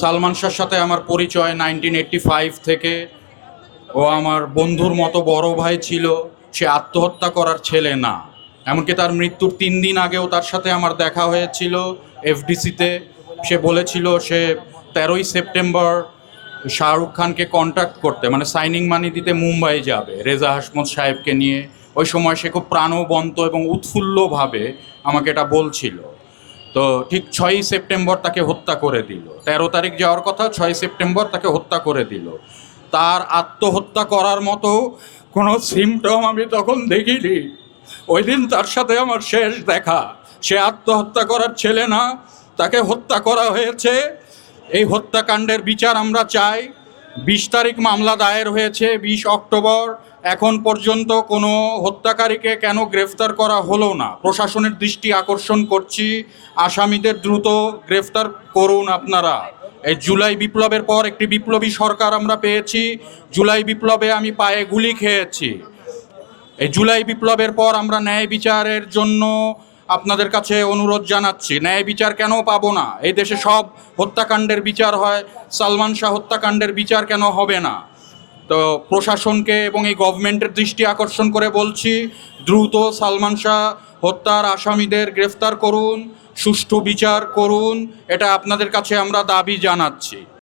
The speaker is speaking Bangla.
সালমান শাহর সাথে আমার পরিচয় নাইনটিন এইটটি ফাইভ থেকে ও আমার বন্ধুর মতো বড় ভাই ছিল সে আত্মহত্যা করার ছেলে না এমনকি তার মৃত্যুর তিন দিন আগেও তার সাথে আমার দেখা হয়েছিল এফডিসিতে সে বলেছিল সে তেরোই সেপ্টেম্বর শাহরুখ খানকে কন্ট্যাক্ট করতে মানে সাইনিং মানি দিতে মুম্বাই যাবে রেজা হাসমদ সাহেবকে নিয়ে ওই সময় সে খুব প্রাণবন্ত এবং উৎফুল্লভাবে আমাকে এটা বলছিল তো ঠিক ছয়ই সেপ্টেম্বর তাকে হত্যা করে দিল তেরো তারিখ যাওয়ার কথা ছয় সেপ্টেম্বর তাকে হত্যা করে দিল তার আত্মহত্যা করার মতো কোনো সিমটম আমি তখন দেখিনি ওই দিন তার সাথে আমার শেষ দেখা সে আত্মহত্যা করার ছেলে না তাকে হত্যা করা হয়েছে এই হত্যাকাণ্ডের বিচার আমরা চাই বিশ তারিখ মামলা দায়ের হয়েছে বিশ অক্টোবর এখন পর্যন্ত কোনো হত্যাকারীকে কেন গ্রেফতার করা হলো না প্রশাসনের দৃষ্টি আকর্ষণ করছি আসামিদের দ্রুত গ্রেফতার করুন আপনারা এই জুলাই বিপ্লবের পর একটি বিপ্লবী সরকার আমরা পেয়েছি জুলাই বিপ্লবে আমি পায়ে গুলি খেয়েছি এই জুলাই বিপ্লবের পর আমরা ন্যায় বিচারের জন্য আপনাদের কাছে অনুরোধ জানাচ্ছি ন্যায় বিচার কেন পাবো না এই দেশে সব হত্যাকাণ্ডের বিচার হয় সালমান শাহ হত্যাকাণ্ডের বিচার কেন হবে না তো প্রশাসনকে এবং এই গভর্নমেন্টের দৃষ্টি আকর্ষণ করে বলছি দ্রুত সালমান শাহ হত্যার আসামিদের গ্রেফতার করুন সুষ্ঠু বিচার করুন এটা আপনাদের কাছে আমরা দাবি জানাচ্ছি